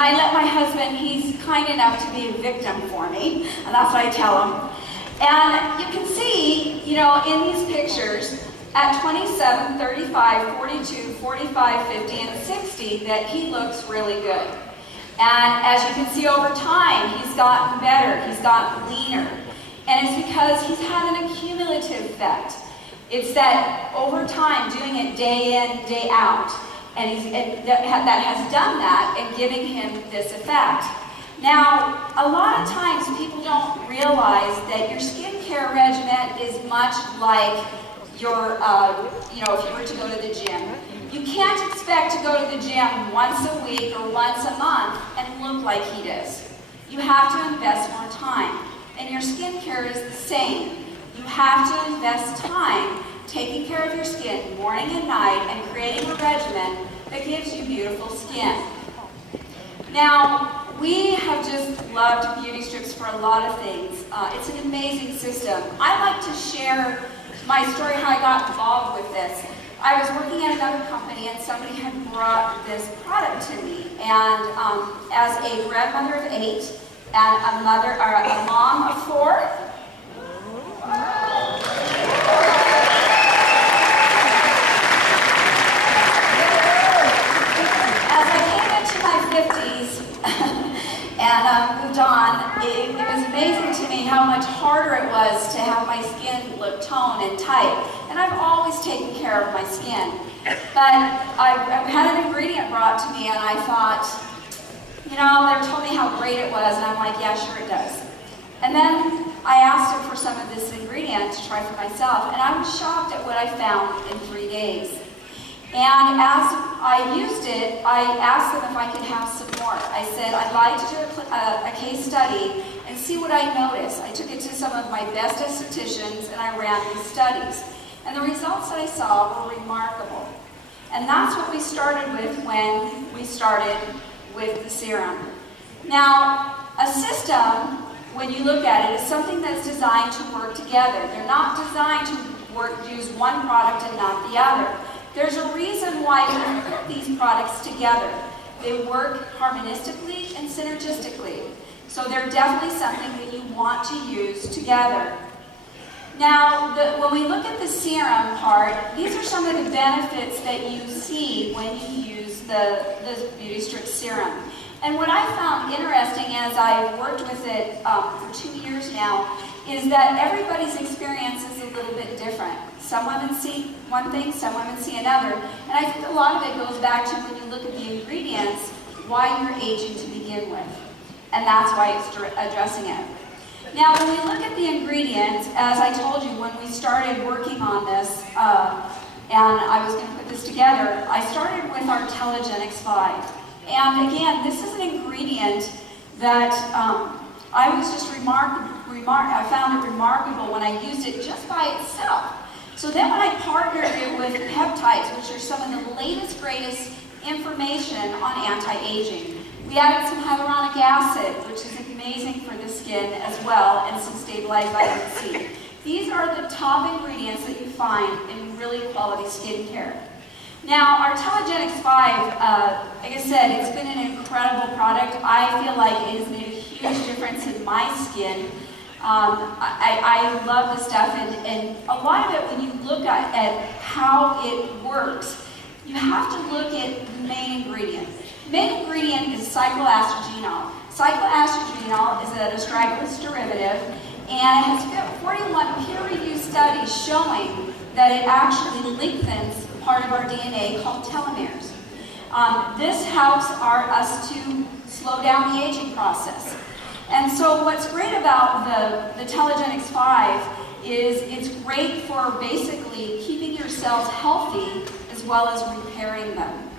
I let my husband, he's kind enough to be a victim for me, and that's what I tell him. And you can see, you know, in these pictures, at 27, 35, 42, 45, 50, and 60, that he looks really good. And as you can see over time, he's gotten better, he's gotten leaner. And it's because he's had an accumulative effect. It's that over time, doing it day in, day out, and that has done that and giving him this effect. Now, a lot of times people don't realize that your skincare regimen is much like your, you know, if you were to go to the gym. You can't expect to go to the gym once a week or once a month and look like he does. You have to invest more time. And your skincare is the same. You have to invest time taking care of your skin morning and night and creating a regimen that gives you beautiful skin. Now, we have just loved BEAUTYSTRIPS for a lot of things. It's an amazing system. I like to share my story, how I got involved with this. I was working at another company and somebody had brought this product to me. And as a grandmother of 8 and a mom of 4, as I came into my 50s and moved on, it was amazing to me how much harder it was to have my skin look toned and tight. And I've always taken care of my skin. But I had an ingredient brought to me and I thought, you know, they told me how great it was and I'm like, yeah, sure it does. And then I asked them for some of this ingredient to try for myself and I was shocked at what I found in 3 days. And as I used it, I asked them if I could have some more. I said, I'd like to do a case study and see what I notice. I took it to some of my best estheticians and I ran these studies. And the results that I saw were remarkable. And that's what we started with when we started with the serum. Now, a system, when you look at it, is something that's designed to work together. They're not designed to use one product and not the other. There's a reason why we put these products together. They work harmonistically and synergistically. So they're definitely something that you want to use together. Now, when we look at the serum part, these are some of the benefits that you see when you use the BEAUTYSTRIPS serum. And what I found interesting as I've worked with it for 2 years now is that everybody's experience is a little bit different. Some women see one thing, some women see another. And I think a lot of it goes back to when you look at the ingredients, why you're aging to begin with. And that's why it's addressing it. Now, when we look at the ingredients, as I told you, when we started working on this, and I was going to put this together, I started with our Telegenics 5. And again, this is an ingredient that I was just I found it remarkable when I used it just by itself. So then when I partnered it with peptides, which are some of the latest, greatest information on anti-aging, we added some hyaluronic acid, which is amazing for the skin as well, and some stabilized vitamin C. These are the top ingredients that you find in really quality skincare. Now, our Telegenics 5, like I said, it's been an incredible product. I feel like it has made a huge difference in my skin. I love the stuff, and a lot of it, when you look at how it works, you have to look at the main ingredient. The main ingredient is cycloastergenol. Cycloastergenol is an astragalus derivative, and it has 41 peer-reviewed studies showing that it actually lengthens part of our DNA called telomeres. This helps us to slow down the aging process. And so what's great about the Telegenics 5 is it's great for basically keeping your cells healthy as well as repairing them.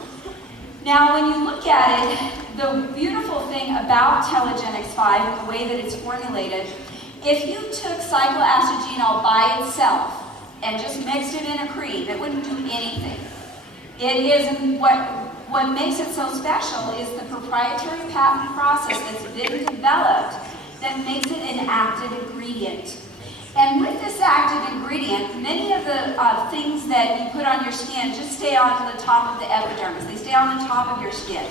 Now, when you look at it, the beautiful thing about Telegenics 5 and the way that it's formulated, if you took cycloastergenol by itself and just mixed it in a cream, it wouldn't do anything. It is what makes it so special is the proprietary patent process that's been developed that makes it an active ingredient. And with this active ingredient, many of the things that you put on your skin just stay on the top of the epidermis. They stay on the top of your skin.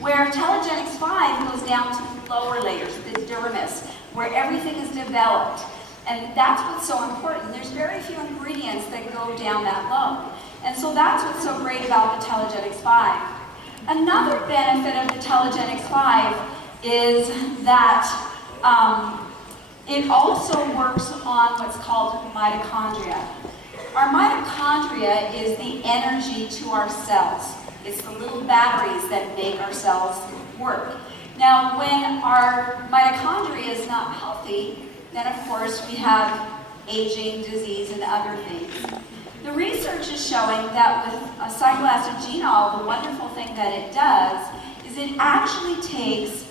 where Telegenics 5 goes down to the lower layers, the dermis, where everything is developed. And that's what's so important. There's very few ingredients that go down that low. And so that's what's so great about the Telegenics 5. Another benefit of the Telegenics 5 is that it also works on what's called mitochondria. Our mitochondria is the energy to our cells. It's the little batteries that make our cells work. Now, when our mitochondria is not healthy, then of course we have aging, disease, and other things. The research is showing that with a cycloacegenol, the wonderful thing that it does is it actually takes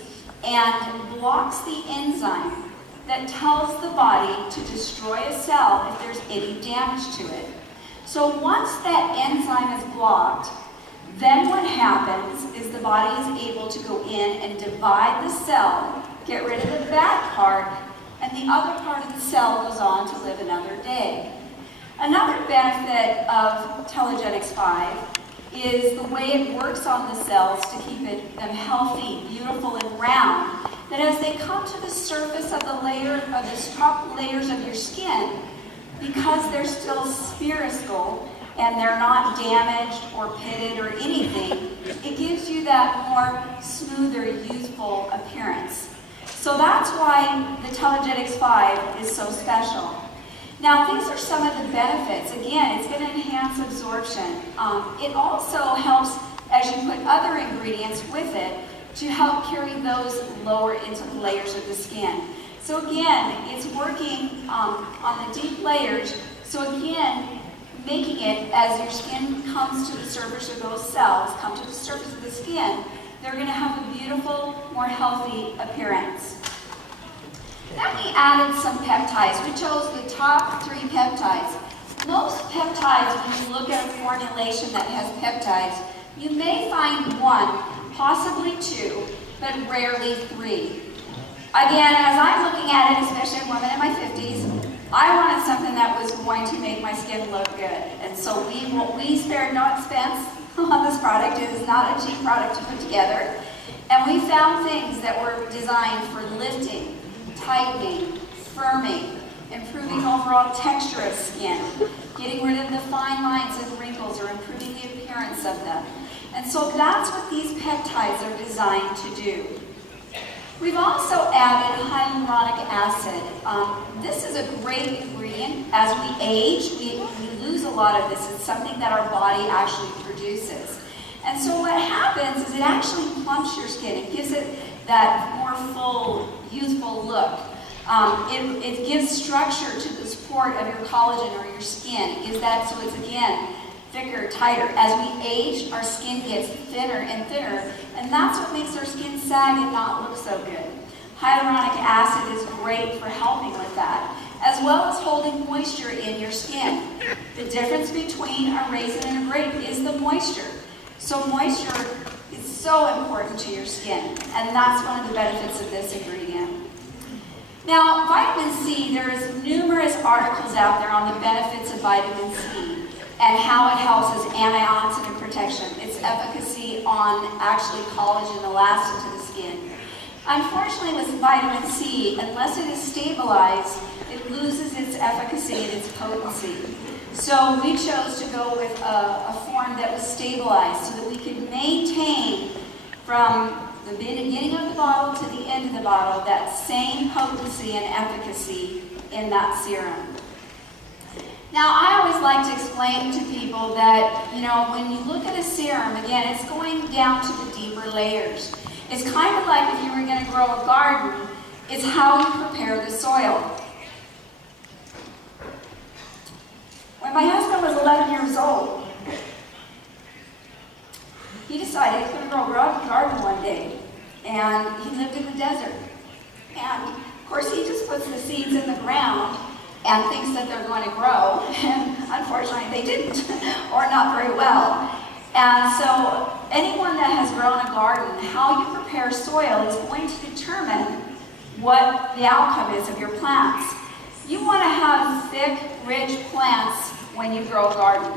and blocks the enzyme that tells the body to destroy a cell if there's any damage to it. So once that enzyme is blocked, then what happens is the body is able to go in and divide the cell, get rid of the bad part, and the other part of the cell goes on to live another day. Another benefit of Telegenics 5 is the way it works on the cells to keep them healthy, beautiful, and round. That as they come to the surface of the top layers of your skin, because they're still spherical and they're not damaged or pitted or anything, it gives you that more smoother, youthful appearance. So that's why the Telegenics 5 is so special. Now, these are some of the benefits. Again, it's going to enhance absorption. It also helps, as you put other ingredients with it, to help carry those lower into the layers of the skin. So again, it's working on the deep layers. So again, making it as your skin comes to the surface, or those cells come to the surface of the skin, they're going to have a beautiful, more healthy appearance. Then we added some peptides. We chose the top 3 peptides. Most peptides, when you look at a formulation that has peptides, you may find 1, possibly 2, but rarely 3. Again, as I'm looking at it, especially a woman in my 50s, I wanted something that was going to make my skin look good. And so we spared no expense on this product. It is not a cheap product to put together. And we found things that were designed for lifting, tightening, firming, improving overall texture of skin, getting rid of the fine lines and wrinkles, or improving the appearance of them. And so that's what these peptides are designed to do. We've also added hyaluronic acid. This is a great ingredient. As we age, we lose a lot of this. It's something that our body actually produces. And so what happens is it actually plumps your skin. It gives it that more full, youthful look. It gives structure to the support of your collagen or your skin. It gives that so it's, again, thicker, tighter. As we age, our skin gets thinner and thinner, and that's what makes our skin sag and not look so good. Hyaluronic acid is great for helping with that, as well as holding moisture in your skin. The difference between a raisin and a grape is the moisture. So moisture is so important to your skin, and that's one of the benefits of this ingredient. Now, vitamin C, there's numerous articles out there on the benefits of vitamin C and how it helps as antioxidant protection, its efficacy on actually collagen and elastin to the skin. Unfortunately, with vitamin C, unless it is stabilized, it loses its efficacy and its potency. So we chose to go with a form that was stabilized so that we could maintain from the beginning of the bottle to the end of the bottle that same potency and efficacy in that serum. Now, I always like to explain to people that, when you look at a serum, again, it's going down to the deeper layers. It's kind of like if you were going to grow a garden, it's how you prepare the soil. When my husband was 11 years old, he decided he was going to grow a garden one day, and he lived in the desert. And, of course, he just puts the seeds in the ground and thinks that they're going to grow, and unfortunately they didn't, or not very well. And so anyone that has grown a garden, how you prepare soil is going to determine what the outcome is of your plants. You want to have thick, rich plants when you grow a garden.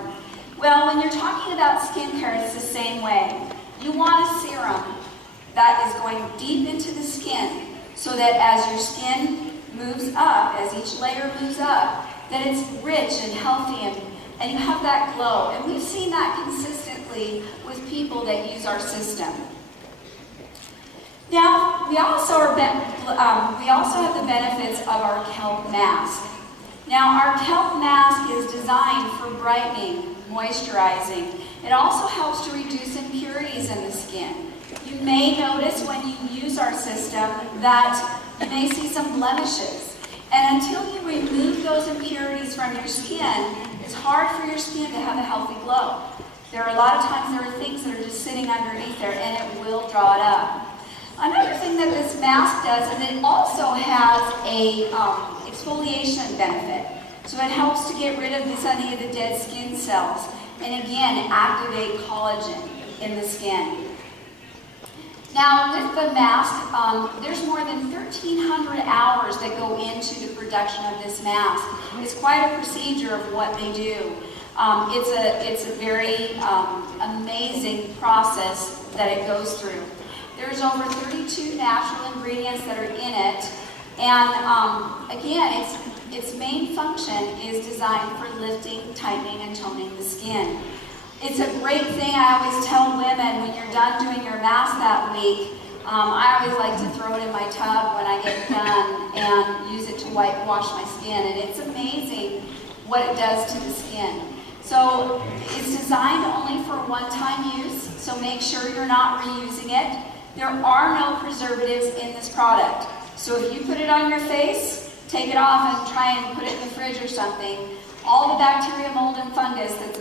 Well, when you're talking about skincare, it's the same way. You want a serum going deep into the skin so that as your skin moves up, as each layer moves up, that it's rich and healthy and you have that glow. And we've seen that consistently with people that use our system. Now, we also have the benefits of our kelp mask. Now, our kelp mask is designed for brightening, moisturizing. It also helps to reduce impurities in the skin. You may notice when you use our system that you may see some blemishes. And until you remove those impurities from your skin, it's hard for your skin to have a healthy glow. There are a lot of times there are things that are just sitting underneath there and it will draw it up. Another thing that this mask does is it also has a exfoliation benefit. So it helps to get rid of any of the dead skin cells and again activate collagen in the skin. Now with the mask, there's more than 1,300 hours that go into the production of this mask. It's quite a procedure of what they do. It's a very amazing process that it goes through. There's over 32 natural ingredients that are in it, and again, its main function is designed for lifting, tightening, and toning the skin. It's a great thing. I always tell women when you're done doing your mask that week, I always like to throw it in my tub when I get done and use it to wash my skin, and it's amazing what it does to the skin. So it's designed only for one-time use, so make sure you're not reusing it. There are no preservatives in this product. So if you put it on your face, take it off and try and put it in the fridge or something, all the bacteria, mold, and fungus that's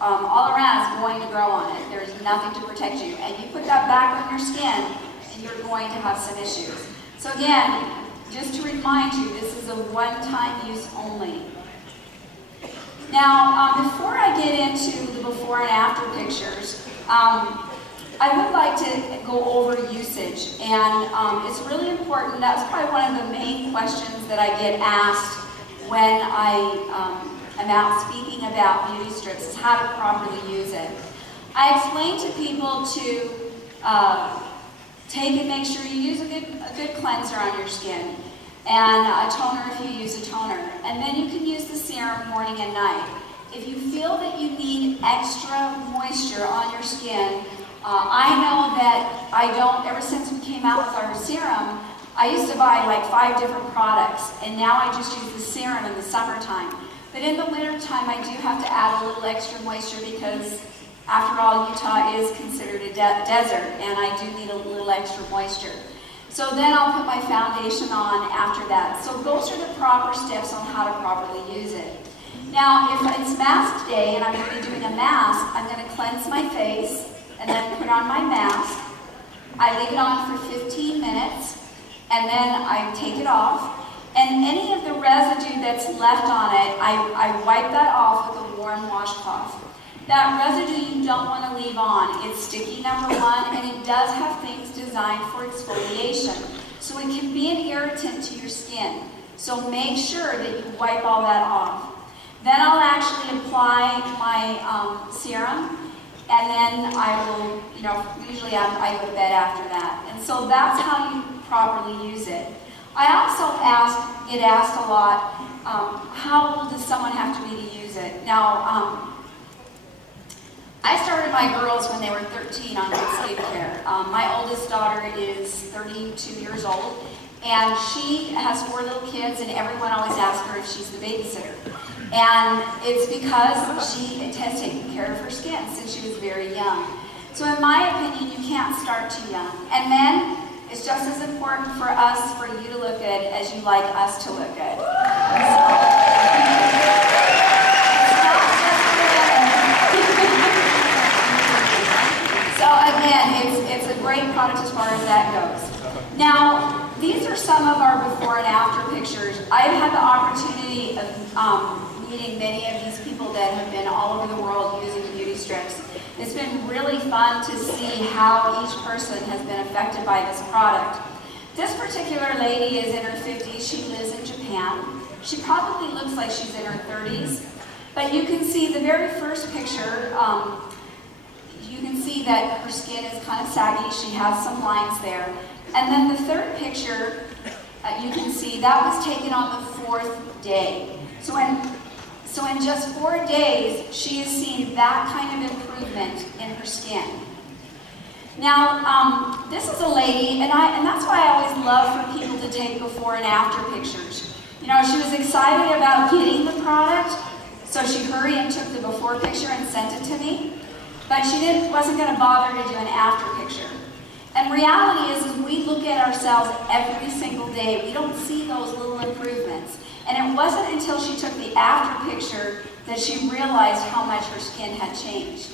all around is going to grow on it. There's nothing to protect you. And you put that back on your skin, and you're going to have some issues. So again, just to remind you, this is a one-time use only. Now, before I get into the before and after pictures, I would like to go over usage, and it's really important. That's probably one of the main questions that I get asked when I am out speaking about beauty strips, is how to properly use it. I explain to people to take and make sure you use a good cleanser on your skin, and a toner if you use a toner, and then you can use the serum morning and night. If you feel that you need extra moisture on your skin, I know that ever since we came out with our serum, I used to buy like 5 different products, and now I just use the serum in the summertime. But in the wintertime, I do have to add a little extra moisture because, after all, Utah is considered a desert, and I do need a little extra moisture. So then I'll put my foundation on after that. So those are the proper steps on how to properly use it. Now, if it's mask day and I'm going to be doing a mask, I'm going to cleanse my face and then put on my mask. I leave it on for 15 minutes, and then I take it off. And any of the residue that's left on it, I wipe that off with a warm washcloth. That residue you don't want to leave on. It's sticky, number one, and it does have things designed for exfoliation. So it can be an irritant to your skin. So make sure that you wipe all that off. Then I'll actually apply my serum, and then I will, usually I go to bed after that. And so that's how you properly use it. I also get asked a lot, how old does someone have to be to use it? Now, I started my girls when they were 13 on good skincare. My oldest daughter is 32 years old, and she has 4 little kids, and everyone always asks her if she's the babysitter. And it's because she has taken care of her skin since she was very young. So in my opinion, you can't start too young. And men, it's just as important for you to look good as you like us to look good. So again, it's a great product as far as that goes. Now, these are some of our before and after pictures. I've had the opportunity of meeting many of these people that have been all over the world using beauty strips. It's been really fun to see how each person has been affected by this product. This particular lady is in her 50s. She lives in Japan. She probably looks like she's in her 30s. But you can see the very first picture, you can see that her skin is kind of saggy. She has some lines there. And then the third picture, you can see that was taken on the 4th day. So in just 4 days, she has seen that kind of improvement in her skin. Now, this is a lady, and that's why I always love for people to take before and after pictures. You know, she was excited about getting the product, so she hurried and took the before picture and sent it to me. But she wasn't going to bother to do an after picture. And reality is we look at ourselves every single day. We don't see those little improvements. And it wasn't until she took the after picture that she realized how much her skin had changed.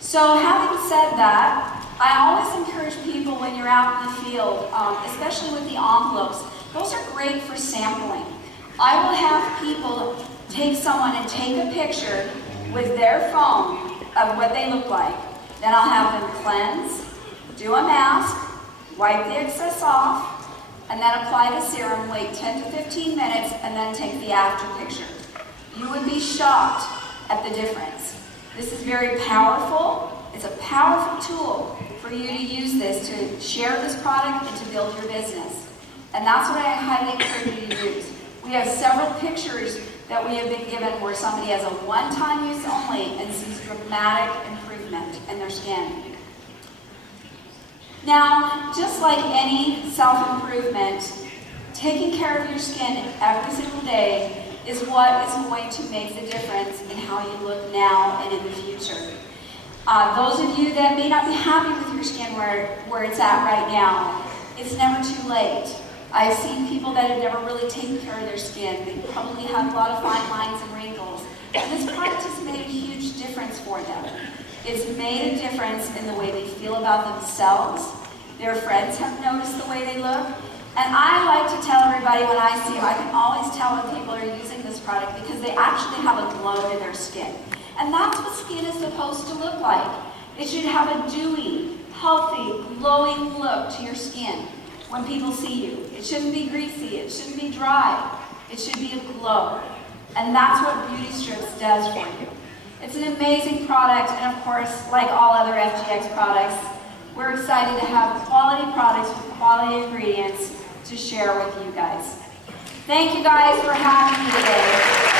So having said that, I always encourage people when you're out in the field, especially with the envelopes, those are great for sampling. I will have people take someone and take a picture with their phone of what they look like. Then I'll have them cleanse, do a mask, wipe the excess off, and then apply the serum, wait 10 to 15 minutes, and then take the after picture. You would be shocked at the difference. This is very powerful. It's a powerful tool for you to use this to share this product and to build your business. And that's what I highly encourage you to use. We have several pictures that we have been given where somebody has a one-time use only and sees dramatic improvement in their skin. Now, just like any self-improvement, taking care of your skin every single day is what is going to make the difference in how you look now and in the future. Those of you that may not be happy with your skin where it's at right now, it's never too late. I've seen people that have never really taken care of their skin. They probably have a lot of fine lines and wrinkles. And this product has made a huge difference for them. It's made a difference in the way they feel about themselves. Their friends have noticed the way they look. And I like to tell everybody when I see them, I can always tell when people are using this product because they actually have a glow to their skin. And that's what skin is supposed to look like. It should have a dewy, healthy, glowing look to your skin when people see you. It shouldn't be greasy, it shouldn't be dry. It should be a glow. And that's what BEAUTYSTRIPS does for you. It's an amazing product, and of course, like all other FGX products, we're excited to have quality products with quality ingredients to share with you guys. Thank you guys for having me today.